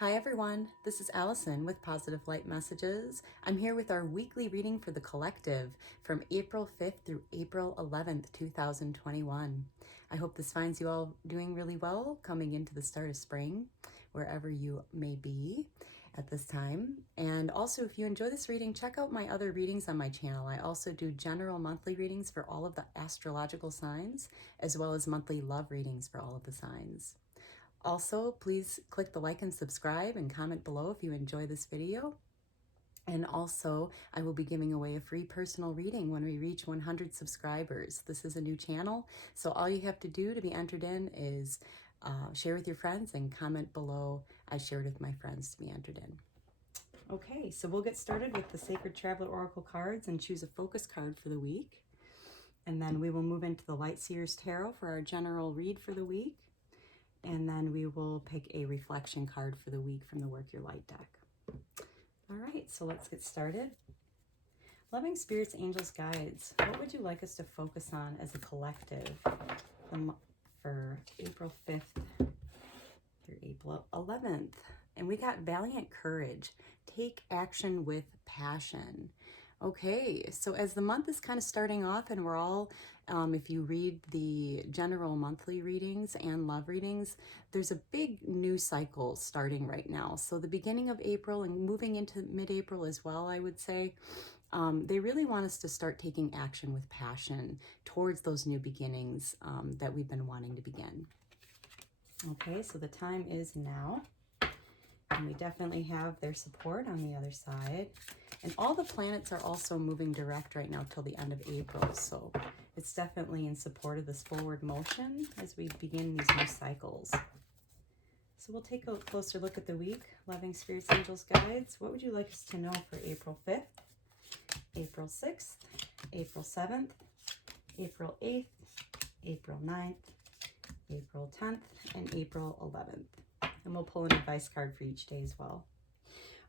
Hi everyone, this is Allison with Positive Light Messages. I'm here with our weekly reading for the collective from April 5th through April 11th, 2021. I hope this finds you all doing really well coming into the start of spring, wherever you may be at this time. And also, if you enjoy this reading, check out my other readings on my channel. I also do general monthly readings for all of the astrological signs, as well as monthly love readings for all of the signs. Also, please click the like and subscribe and comment below if you enjoy this video. And also, I will be giving away a free personal reading when we reach 100 subscribers. This is a new channel, so all you have to do to be entered in is share with your friends and comment below, I shared with my friends to be entered in. Okay, so we'll get started with the Sacred Traveler Oracle cards and choose a focus card for the week. And then we will move into the Light Seers Tarot for our general read for the week. And then we will pick a reflection card for the week from the Work Your Light deck. All right, so let's get started. Loving spirits, angels, guides, what would you like us to focus on as a collective for April 5th through April 11th? And we got valiant courage. Take action with passion. Okay, so as the month is kind of starting off and we're all, if you read the general monthly readings and love readings, there's a big new cycle starting right now. So the beginning of April and moving into mid-April as well, I would say, they really want us to start taking action with passion towards those new beginnings that we've been wanting to begin. Okay, so the time is now. And we definitely have their support on the other side. And all the planets are also moving direct right now till the end of April. So it's definitely in support of this forward motion as we begin these new cycles. So we'll take a closer look at the week. Loving spirits, angels, guides. What would you like us to know for April 5th, April 6th, April 7th, April 8th, April 9th, April 10th, and April 11th? And we'll pull an advice card for each day as well.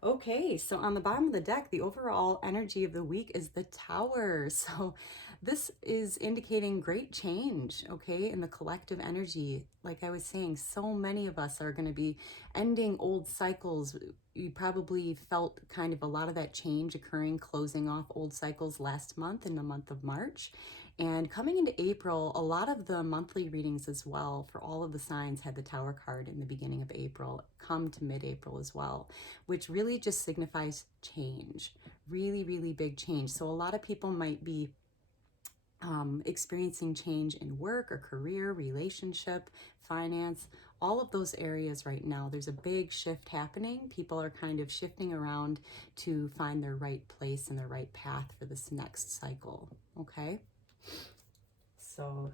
Okay, so on the bottom of the deck, the overall energy of the week is the Tower. So this is indicating great change, okay, in the collective energy. Like I was saying, so many of us are going to be ending old cycles. You probably felt kind of a lot of that change occurring, closing off old cycles last month in the month of March. And coming into April, a lot of the monthly readings as well for all of the signs had the Tower card in the beginning of April, come to mid-April as well, which really just signifies change, really, really big change. So a lot of people might be experiencing change in work or career, relationship, finance, all of those areas right now. There's a big shift happening. People are kind of shifting around to find their right place and their right path for this next cycle, okay? So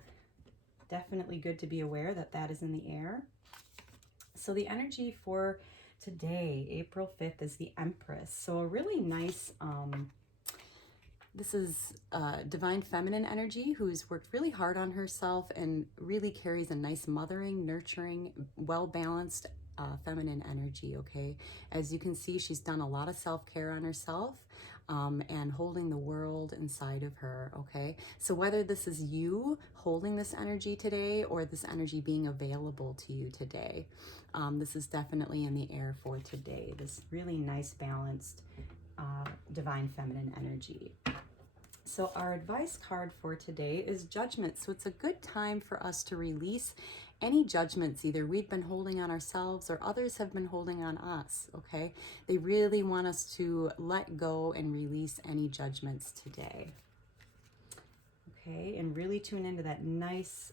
definitely good to be aware that that is in the air. So the energy for today, April 5th, is the Empress. So a really nice, this is divine feminine energy who's worked really hard on herself and really carries a nice mothering, nurturing, well-balanced feminine energy, okay? As you can see, she's done a lot of self-care on herself and holding the world inside of her, okay? So whether this is you holding this energy today or this energy being available to you today, this is definitely in the air for today. This really nice, balanced, divine feminine energy. So our advice card for today is Judgment. So it's a good time for us to release any judgments either we've been holding on ourselves or others have been holding on us, okay? They really want us to let go and release any judgments today. Okay, and really tune into that nice,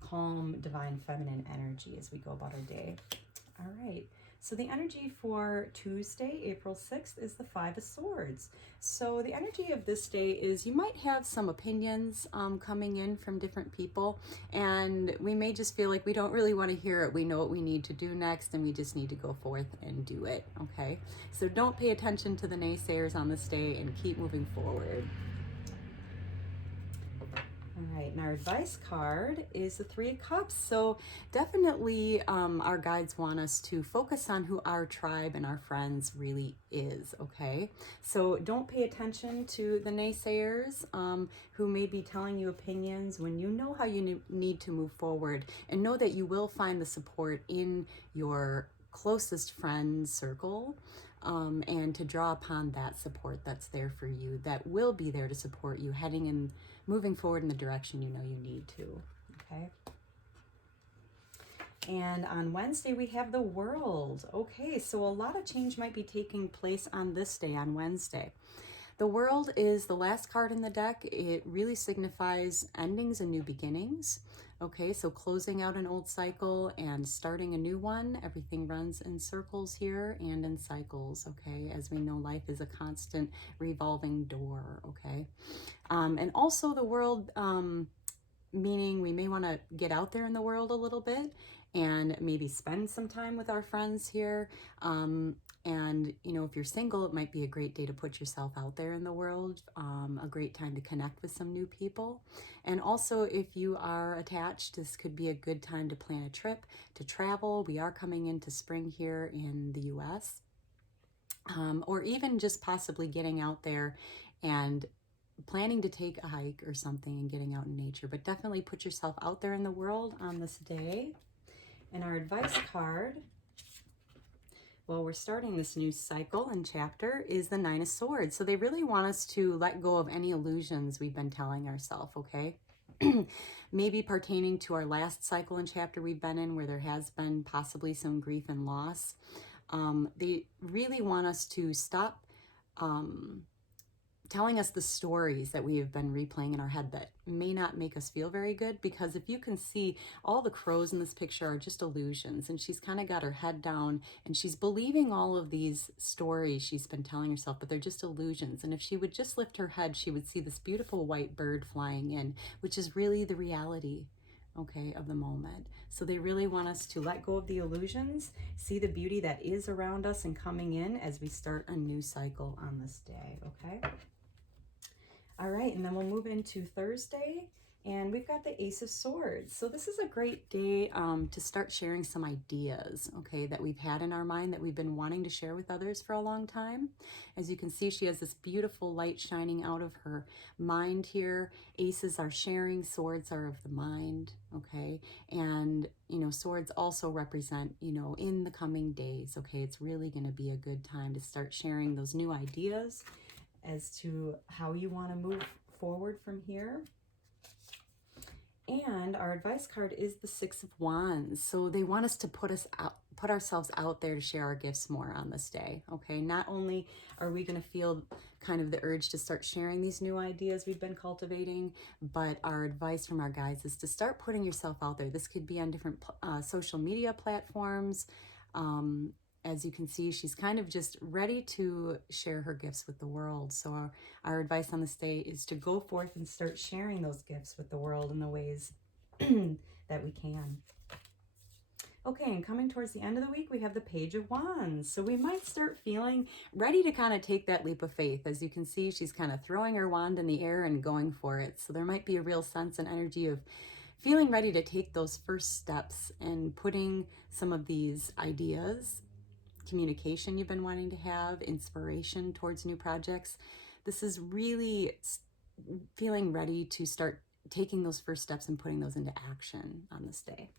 calm, divine feminine energy as we go about our day. All right. So the energy for Tuesday, April 6th, is the Five of Swords. So the energy of this day is you might have some opinions coming in from different people, and we may just feel like we don't really want to hear it. We know what we need to do next, and we just need to go forth and do it, okay? So don't pay attention to the naysayers on this day and keep moving forward. All right, and our advice card is the Three of Cups. So definitely our guides want us to focus on who our tribe and our friends really is, okay? So don't pay attention to the naysayers who may be telling you opinions when you know how you need to move forward, and know that you will find the support in your closest friend circle, and to draw upon that support that's there for you, that will be there to support you heading and moving forward in the direction you know you need to. Okay. And on Wednesday, we have the World. Okay, so a lot of change might be taking place on this day, on Wednesday. The World is the last card in the deck. It really signifies endings and new beginnings. Okay, so closing out an old cycle and starting a new one. Everything runs in circles here and in cycles, okay? As we know, life is a constant revolving door, okay? And also the World, meaning we may want to get out there in the world a little bit and maybe spend some time with our friends here. And, you know, if you're single, it might be a great day to put yourself out there in the world, a great time to connect with some new people. And also, if you are attached, this could be a good time to plan a trip, to travel. We are coming into spring here in the US. Or even just possibly getting out there and planning to take a hike or something and getting out in nature. But definitely put yourself out there in the world on this day. And our advice card, well, we're starting this new cycle and chapter, is the Nine of Swords. So they really want us to let go of any illusions we've been telling ourselves, okay? Maybe pertaining to our last cycle and chapter we've been in, where there has been possibly some grief and loss. They really want us to stop telling us the stories that we have been replaying in our head that may not make us feel very good, because if you can see, all the crows in this picture are just illusions, and she's kind of got her head down and she's believing all of these stories she's been telling herself, but they're just illusions. And if she would just lift her head, she would see this beautiful white bird flying in, which is really the reality, okay, of the moment. So they really want us to let go of the illusions, see the beauty that is around us and coming in as we start a new cycle on this day, okay? All right, and then we'll move into Thursday, and we've got the Ace of Swords. So this is a great day to start sharing some ideas, okay, that we've had in our mind that we've been wanting to share with others for a long time. As you can see, she has this beautiful light shining out of her mind here. Aces are sharing, swords are of the mind, okay? And, you know, swords also represent, you know, in the coming days, okay? It's really going to be a good time to start sharing those new ideas as to how you want to move forward from here. And our advice card is the Six of Wands. So they want us to put ourselves out there to share our gifts more on this day. Okay, not only are we going to feel kind of the urge to start sharing these new ideas we've been cultivating, but our advice from our guides is to start putting yourself out there. This could be on different social media platforms. As you can see, she's kind of just ready to share her gifts with the world. So our advice on this day is to go forth and start sharing those gifts with the world in the ways that we can. Okay, and coming towards the end of the week, we have the Page of Wands. So we might start feeling ready to kind of take that leap of faith. As you can see, she's kind of throwing her wand in the air and going for it. So there might be a real sense and energy of feeling ready to take those first steps and putting some of these ideas, communication you've been wanting to have, inspiration towards new projects. This is really feeling ready to start taking those first steps and putting those into action on this day.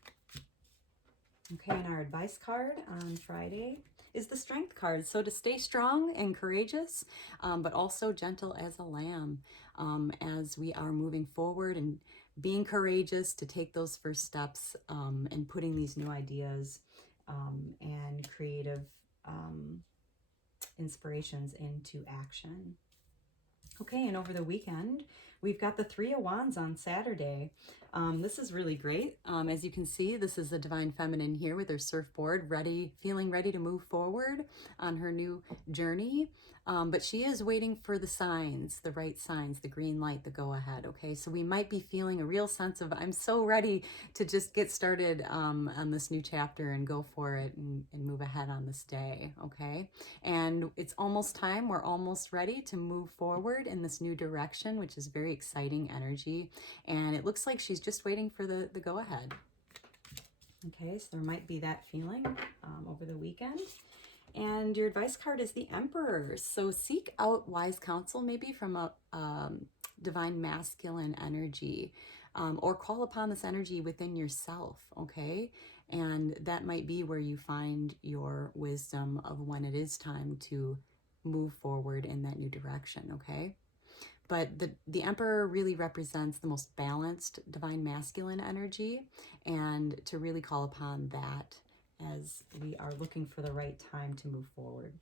Okay, and our advice card on Friday is the Strength card. So to stay strong and courageous, but also gentle as a lamb, as we are moving forward and being courageous to take those first steps, and putting these new ideas and creative inspirations into action. Okay, and over the weekend, we've got the Three of Wands on Saturday. This is really great. As you can see, this is the Divine Feminine here with her surfboard, feeling ready to move forward on her new journey. But she is waiting for the signs, the right signs, the green light, the go ahead, okay? So we might be feeling a real sense of, I'm so ready to just get started on this new chapter and go for it and move ahead on this day, okay? And it's almost time. We're almost ready to move forward in this new direction, which is very exciting energy. And it looks like she's just waiting for the go ahead. Okay, so there might be that feeling over the weekend. And your advice card is the Emperor. So seek out wise counsel, maybe from a divine masculine energy, or call upon this energy within yourself, okay? And that might be where you find your wisdom of when it is time to move forward in that new direction, okay? But the Emperor really represents the most balanced divine masculine energy, and to really call upon that as we are looking for the right time to move forward.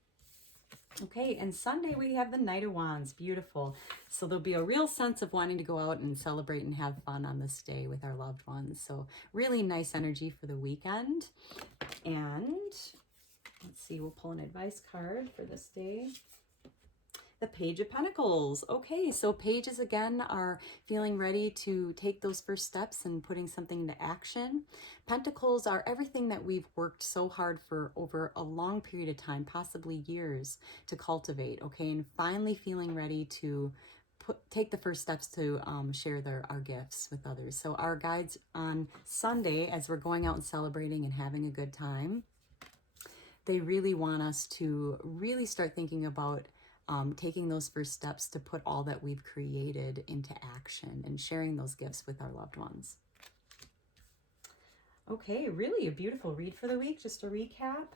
Okay, and Sunday we have the Knight of Wands. Beautiful. So there'll be a real sense of wanting to go out and celebrate and have fun on this day with our loved ones. So really nice energy for the weekend. And let's see, we'll pull an advice card for this day. The Page of Pentacles. Okay, so pages again are feeling ready to take those first steps and putting something into action. Pentacles are everything that we've worked so hard for over a long period of time, possibly years, to cultivate, okay, and finally feeling ready to take the first steps to share our gifts with others. So our guides on Sunday, as we're going out and celebrating and having a good time, they really want us to really start thinking about taking those first steps to put all that we've created into action and sharing those gifts with our loved ones. Okay, really a beautiful read for the week. Just a recap.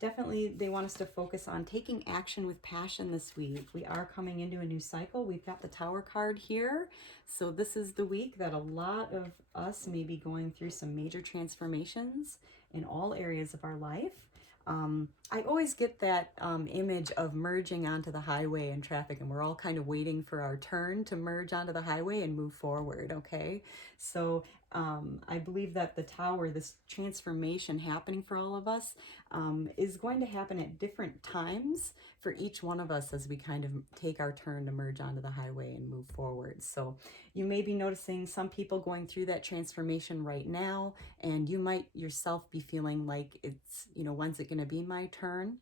Definitely they want us to focus on taking action with passion this week. We are coming into a new cycle. We've got the Tower card here. So this is the week that a lot of us may be going through some major transformations in all areas of our life. I always get that image of merging onto the highway in traffic, and we're all kind of waiting for our turn to merge onto the highway and move forward, okay? So I believe that the Tower, this transformation happening for all of us, is going to happen at different times for each one of us as we kind of take our turn to merge onto the highway and move forward. So you may be noticing some people going through that transformation right now, and you might yourself be feeling like it's, when's it going to be my turn?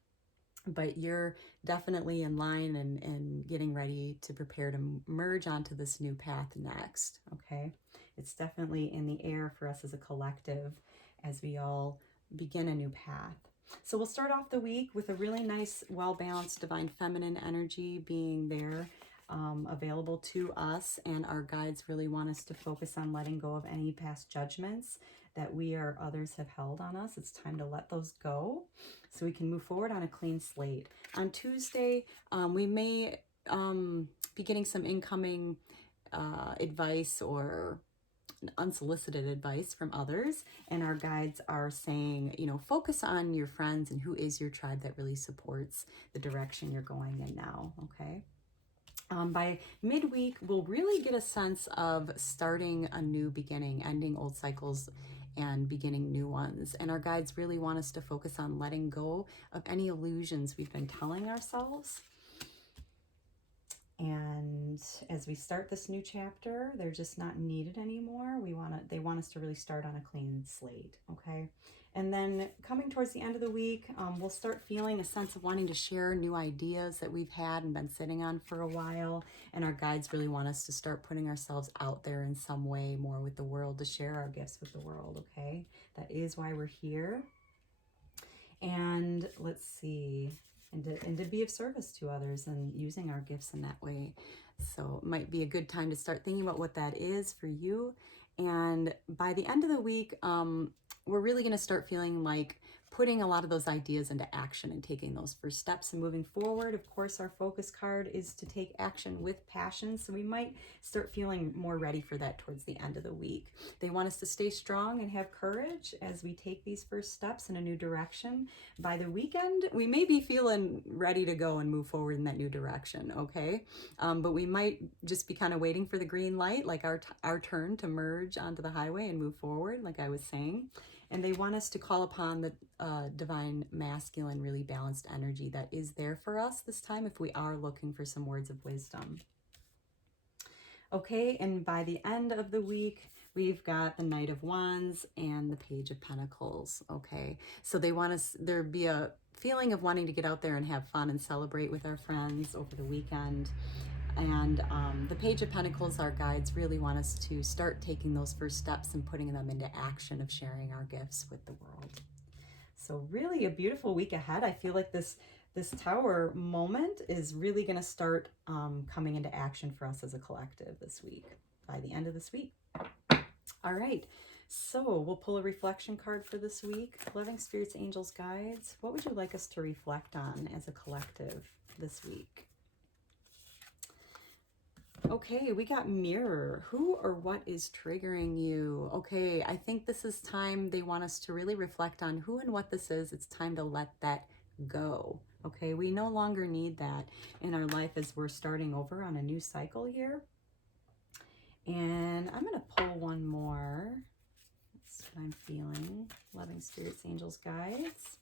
But you're definitely in line and getting ready to prepare to merge onto this new path next, okay? It's definitely in the air for us as a collective as we all begin a new path. So we'll start off the week with a really nice, well-balanced divine feminine energy being there, available to us, and our guides really want us to focus on letting go of any past judgments that we or others have held on us. It's time to let those go so we can move forward on a clean slate. On Tuesday, we may be getting some incoming advice or unsolicited advice from others, and our guides are saying, focus on your friends and who is your tribe that really supports the direction you're going in now, okay? By midweek, we'll really get a sense of starting a new beginning, ending old cycles and beginning new ones. And our guides really want us to focus on letting go of any illusions we've been telling ourselves. And as we start this new chapter, they're just not needed anymore. They want us to really start on a clean slate, okay? And then coming towards the end of the week, we'll start feeling a sense of wanting to share new ideas that we've had and been sitting on for a while. And our guides really want us to start putting ourselves out there in some way more with the world, to share our gifts with the world, okay? That is why we're here. And let's see, and to be of service to others and using our gifts in that way. So it might be a good time to start thinking about what that is for you. And by the end of the week, we're really going to start feeling like putting a lot of those ideas into action and taking those first steps and moving forward. Of course, our focus card is to take action with passion, so we might start feeling more ready for that towards the end of the week. They want us to stay strong and have courage as we take these first steps in a new direction. By the weekend, we may be feeling ready to go and move forward in that new direction, okay? But we might just be kind of waiting for the green light, like our turn to merge onto the highway and move forward, like I was saying. And they want us to call upon the divine masculine, really balanced energy that is there for us this time if we are looking for some words of wisdom. Okay, and by the end of the week, we've got the Knight of Wands and the Page of Pentacles, okay? So they want us, there be a feeling of wanting to get out there and have fun and celebrate with our friends over the weekend. And the Page of Pentacles, our guides really want us to start taking those first steps and putting them into action of sharing our gifts with the world. So really a beautiful week ahead. I feel like this Tower moment is really going to start coming into action for us as a collective this week, by the end of this week. All right. So we'll pull a reflection card for this week. Loving spirits, angels, guides. What would you like us to reflect on as a collective this week? Okay, we got mirror. Who or what is triggering you? Okay, I think this is time they want us to really reflect on who and what this is. It's time to let that go. Okay, we no longer need that in our life as we're starting over on a new cycle here. And I'm going to pull one more. That's what I'm feeling. Loving spirits, angels, guides.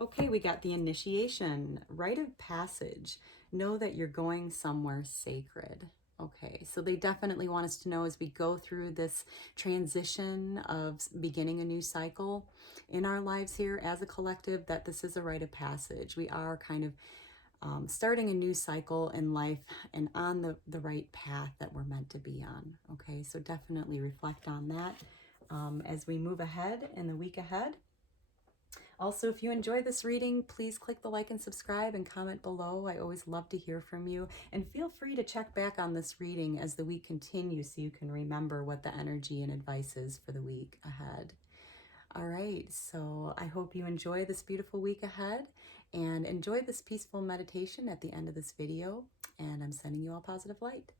Okay, we got the initiation, rite of passage. Know that you're going somewhere sacred. Okay, so they definitely want us to know as we go through this transition of beginning a new cycle in our lives here as a collective, that this is a rite of passage. We are kind of starting a new cycle in life and on the right path that we're meant to be on. Okay, so definitely reflect on that as we move ahead in the week ahead. Also, if you enjoy this reading, please click the like and subscribe and comment below. I always love to hear from you. And feel free to check back on this reading as the week continues so you can remember what the energy and advice is for the week ahead. All right, so I hope you enjoy this beautiful week ahead and enjoy this peaceful meditation at the end of this video. And I'm sending you all positive light.